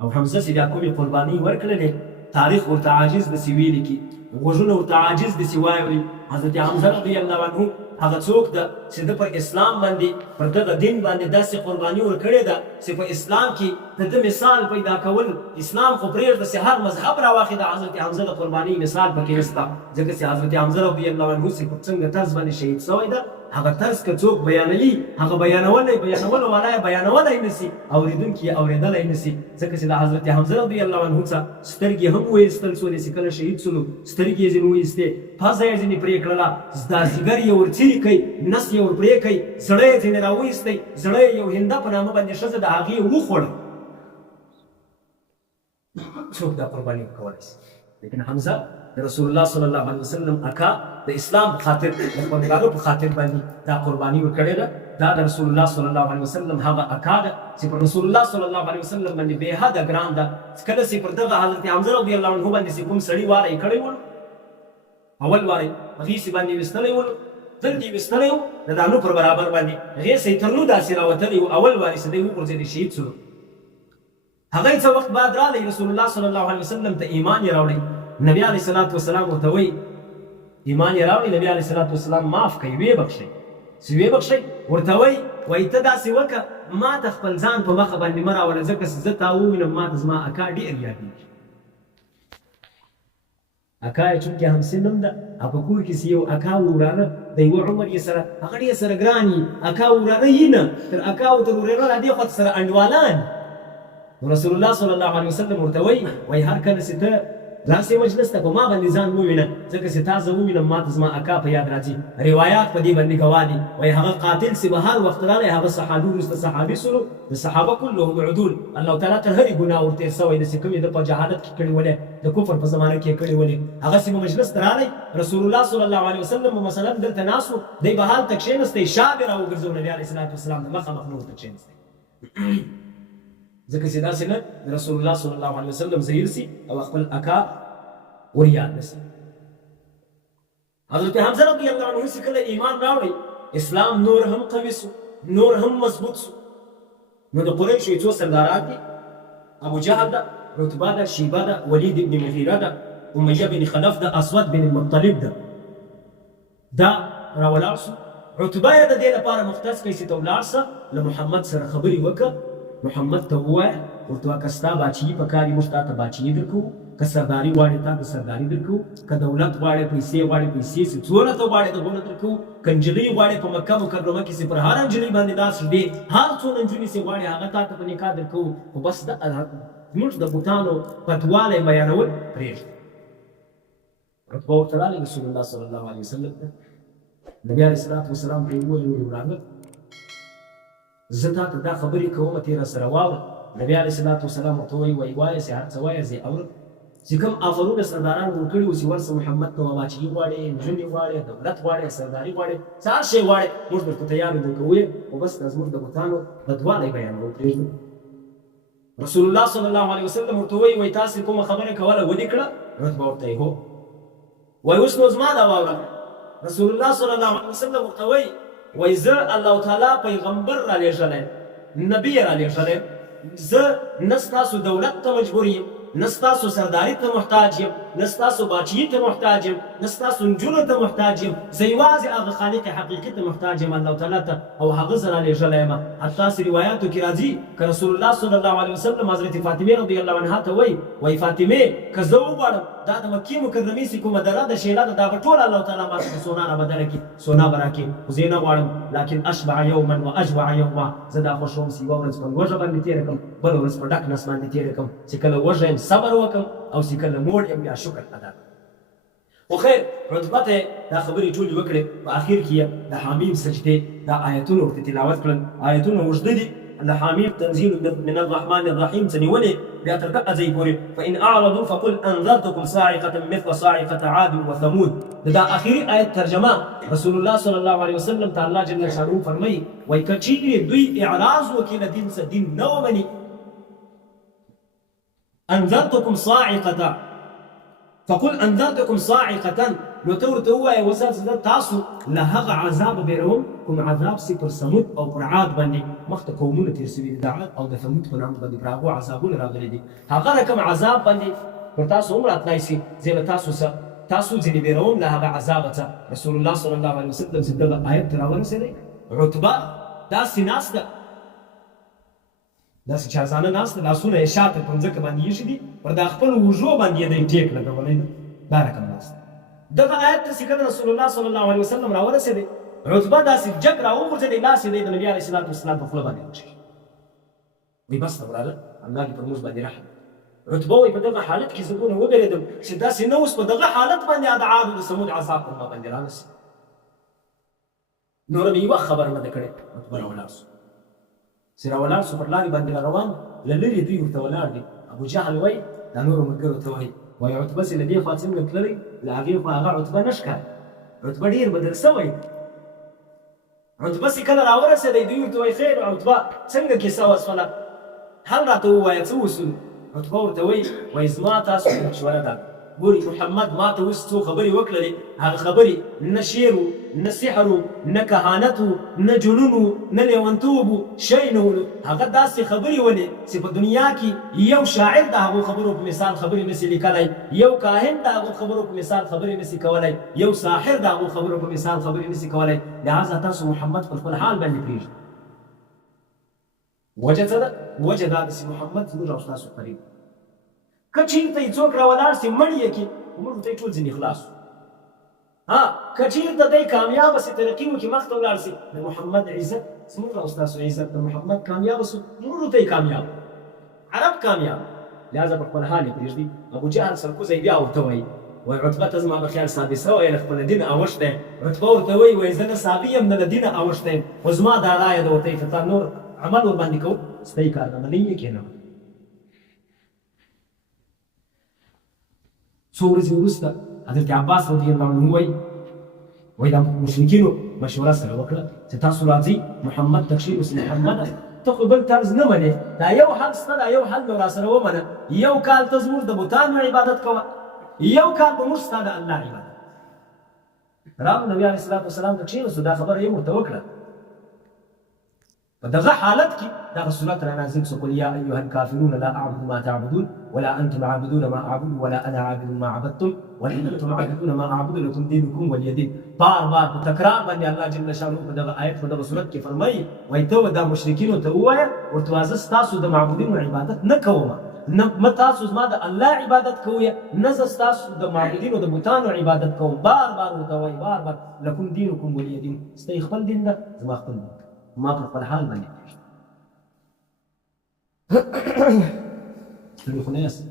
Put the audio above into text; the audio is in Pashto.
او حمزه چې دا کومې قربانۍ ورکړلې تاریخ ورته عاجز داسې ویلي کي غوږونه ورته عاجز داسې وایي حضرت حمزه رضی الله عنه هغه څوک ده چې د پر اسلام باندې پر دغه دین باندې داسې قرباني ورکړې ده چې په اسلام کې د ده مثال پیدا کول اسلام خو پرېږده چې هر مذهب راواخلي د حضرت حمزه د قربانۍ مثال پکې نشته ځکه چې حضرت حمزه رضی الله عنه چې په څنګه طرز باندې شهید شوی ده هغه طرز که څوک بیانوي هغه بیانولو والا یې بیانولی نسي اورېدونکي یې اورېدلی نسي ځکه چې د حضرت حمزه رضی الله عنه څخه سترګې هم وایستل شولې چې کله شهید شولو سترګې یې ځینې وایستې پزه یې ځینې پرې کړله دا ځیګر یې ورڅیرې کوي نس یې ور پرې کوي زړه یې ځینې راوایستی زړه یې یو هنده په نامه باندې ښځه د هغې وخوړه څوک دا قرباني ورکولی شي لیکن حمزه د رسول الله صلی الله علیه وسلم اکا د اسلام په خاطر د خپلوانو په خاطر باندې دا قرباني ورکړې ده دا د رسول الله صلی الله علیه وسلم هغه اکا ده چې پر رسول الله صلی الله علیه وسلم باندې بې حده ګران ده کله چې پر دغه حضرت حمزه رضی الله عنه باندې چې کوم سړي واره یې کړی ول اول واره هغې چې باندې ویستلی ول تل دې ویستلی و د دانو پر برابر باندې هغې سې ترنو داسې راوتلی و اول وارې چې دی وغورځېدی شهید شولو هغه څه وخت بعد راغلی رسول الله صلی الله علیه وسلم ته ایمان یې راوړی نبی علیه الصلاة والسلام ورته وایي ایمان یې راوړی نبی علیه الصلاة والسلام معاف کوي ویې بخښئ چې ویې بخښئ ورته وایي ته داسې وکړه ما ته خپل ځان په مخه باندې مه راوله ځکه چې زه تا ووینم ما ته زما اکا ډېر یادېږي اکا یې چونکې همسنم ده او په کور کې چې یو اکا و وراره د یوه عمر یې سره هغه ډېر سره ګران یي اکا و وراره یي نه تر اکا او تر وراره لا دې خوا سره انډوالان رسول الله صلی الله علیه وسلم ورته وایي هر کله چې ته راسې مجلس ته په ما باندې ځان ووینه ځکه چې تا زه ووینم ما ته زما اکا په یاد راځي روایات په دې باندې ګواه دي وایي هغه قاتل چې به هر وخت راغی هغه صحابي وروسته صحابي سولو د صحابه کلهم عدول الله تعالی تر هرې ګناه ورتېر شوی ده چې کوم یې د په جهالت کې کړې ولې د کفر په زمانه کې یې کړې ولې هغه چې به مجلس ته راغی رسول الله صلی الله علیه وسلم به مثلا دلته ناست و دی به هلته کښېنستی شا به راوګرځو نبي علیه صلات وسلام د مخامخ نه ورته کښېنستی ځکه چې داسې نه د رسول الله صلی الله علیه وسلم زهیر سي او خپل اکا وریاد نسي حضرت حمزه رضی الله عنه چې کله ایمان راوړی اسلام نور هم قوي سو نور هم مضبوط سو نو د قریشو څو سرداران دي ابو جهل ده عتبه ده شیبه ده ولید بن مغیره ده امیه بن خلف ده اسود بن المطلب ده دا راولاړ سو عتبه یې د دې لپاره مختص کړي چې ته ولاړ سه له محمد سره خبرې وکړه محمد ته ووایه ورته وایه که ستا باچهي په کار یې موږ تا ته باچهي درکوو که سرداري غواړې تا ته سرداري درکوو که دولت غواړې پیسې غواړې پیسې چې څونه ته غواړې دغونه درکوو که نجلۍ غواړې په مکه مکرمه کې چې پر هره نجلۍ باندې دا شیدې هر څونه نجونې چې غواړې هغه تا ته په نکاح درکوو خو بس زموږ د بوتانو پتوالی بیانول پرېږده رتبه ورته راغی رسول الله صلی الله علیه وسلم ته نبي علیه الصلاة والسلام ته یې وویل وراره زه تا ته دا خبرې کومه تې راسره واوره نبي علیه الصلاة والسلام ورته وایي وایه چې هر څه وایه زه یې اورم چې کوم آفرونه سرداران ورکړي وو چې ورسه محمد ته باچهي غواړې نجونې غواړې دولت غواړې سرداري غواړې څه هر شی غواړې موږ درته تیار یو درکوو یې خو بس دا زموږ د بوتانو بدوالی بیانوو پرېږدو رسول الله صلی الله علیه وسلم ورته وایي تاسې کومه خبره کوله ودې کړه رتبه ورته یې هو وایي اوس نو زما دا واوره رسول الله صلی الله علیه وسلم ورته وایي زه الله تعالی پیغمبر رالیږلی نبي یې رالیږلی زه نه ستاسو دولت ته مجبور یم نه ستاسو سرداري ته محتاج یم نه ستاسو باچهي ته محتاج یم نه ستاسو نجونو ته محتاج یم زه یوازې هغه خالق حقیقي ته محتاج یم الله تعالی ته او هغه زه رالیږلی یم حتی هسې روایاتو کې راځي که رسول الله صلی الله علیه وسلم حضرت فاطمې رضی الله عنها ته وایي فاطمې که زه وغواړم دا د مکې مکرمې چې کومه دره د شیله ده دا به ټوله الله تعالی ماته په سونا رابدله کړي سونا به راکړي خو زه یې نه غواړم لکن اشبع یوما و اجوع یوما زه دا خوښوم چې یوه ورځ په لوږه باندې تېره کړم بله ورځ په ډک نس باندې تېره کړم چې کله وږه یم صبر وکړم او چې کله موړ یم بیا شکر ادا کړم خو خیر عتبه ته دا خبرې ټولې وکړې په اخر کې یې د حمیم سجدې دا آیتونه ورته تلاوت کړل آیتونه اوږده دي د حمیم تنزیل من الرحمن الرحیم څه نیولې بیا تر دغه ځای پورې فإن أعرضوا فقل أنذرتكم صاعقة مثل صاعقة عاد وثمود دا آخري آیت ترجمه رسول الله صلی الله علیه وسلم ته الله جل شانه فرمایي وایي که چیرې دوی اعراض وکړي له دین څخه دین نه ومني أنذرتكم صاعقة فقل أنذرتكم صاعقة نو ته ورته ووایه اوس زه تاسو له هغه عذابه بیروم کوم عذاب سي پر سمود او پر عاد باندې مخته قومونه تیر سوي د عاد او د ثمود په نام باندې پر هغو عذابونه راغلي دي هغه رقم عذاب باندې پر تاسو هم راتلای سي زه له تاسو ځینې بیروم له هغه عذابه څخه رسول الله صلی الله علیه وسلم چې دغه آیت راورسېدی عتبه داسې ناسته داسې چازانه ناسته لاسونه یې شاته پر ځمکه باندې ایښي دي پر دا خپل اوږو باندې یې دی ټیک لګولی ده دا رقم ناسته دغه آیت ته چې کله رسول الله صلی الله علیه وسلم راورسېدی عتبه داسې جګ راوغورځېدی لاس یې دی د نبي علیه صلات وسلام په خوله باندې وچوي وایي بس ته ولاړه الله دې پر موږ باندې رحم عتبه وایي په دغه حالت کې زه دونه وبېرېدم چې داسې نه اوس په دغه حالت باندې د عاد او د ثمود عذاب پر ما باندې رانسي نوره مې یوه خبره نه ده کړې عتبه راولاړ سو چې راولاړ سو پر لارې باندې روان له لرې دوی ورته ولاړ دي ابوجهل وایي دا نورو ملګرو ته وایي وایي عتبه چې له دې خوا څنګه تللی له هغې خوا هغه عتبه نه ښکاري عتبه ډېر بدل سوی دی عتبه چې کله راورسېدی دوی ورته وایي خیر عتبه څنګه کیسه وسوله حل راته ووایه څه وسول عتبه ورته وایي زما تاسو ته مشوره ده ګوري محمد ما ته اوس څو خبرې وکړلې هغه خبرې نه شعر و نه سحر و نه کهانت و نه جنون و نه لیونتوب و شی نه و هغه داسې خبرې ولې چې په دنیا کې یو شاعر د هغو خبرو په مثال خبرې نسي لیکلی یو کاهن د هغو خبرو په مثال خبرې نسي کولی یو ساحر د هغو خبرو په مثال خبرې نسي کولی لهذا تاسو محمد په خپل حال باندې پرېږدئ وجه څه ده وجه دا ده چې محمد زموږ او ستاسو قریب که چېرته یې څوک راولاړ سي مړ یې کړي موږ ورته ټول ځینې خلاص ها که چېرته دی کامیابه سي ترقي وکړي مخته ولاړ سي د محمد عزت زموږ او ستاسو عزت د محمد کامیابه سو موږ ورته یې کامیاب عرب کامیاب لهذا په خپل حال یې پرېږدي ابوجهل سرکوزی بیا ورته وایي وایي عتبه ته زما په خیال سابي سوی له خپل دین اوښتی عتبه ورته وایي زه نه سابي یم نه له دینه اوښتی یم خو زما دا رایه ده ورته یې که تا نور عمل ورباندې کوو ستا یې کار ده منې یې کښېنوه څو ورځې وروسته حضرت عباس رضی الله عنه وایي دا مشرکینو مشوره سره وکړه چې تاسو راځئ محمد تکشیر اوس محمده ته خو بل طرز نه منې دا یو حل شته دا یو حل نو راسره ومنه یو کال ته زموږ د بوتانو عبادت کوه یو کال به موږ ستا د الله عبادت راغلو نبي علیه الصلاة وسلام ته کښېناستو دا خبره یې ورته وکړه په دغه حالت کې دغه صورت را نازل شو قل یا ایها الکافرون لا اعبد ما تعبدون ولا انتم عابدون ما اعبد ولا انا عابد ما عبدتم ولا انتم عابدون ما اعبد لكم دينكم ولي دين بار بار په تکرار باندې الله جل شانه په دغه آیت په دغه صورت کې فرمایي وایي ته دا مشرکینو ته ووایه ورته وایه زه ستاسو د معبودینو عبادت نه کوم نه تاسو زما د الله عبادت کوئ نه زه ستاسو د معبودینو د بوتانو عبادت کوم بار بار ورته وایي بار بار لکم دینکم ولي دین ستا خپل دین ده زما خپل دین ما په خپل حال باندې ستړي خو نه یاست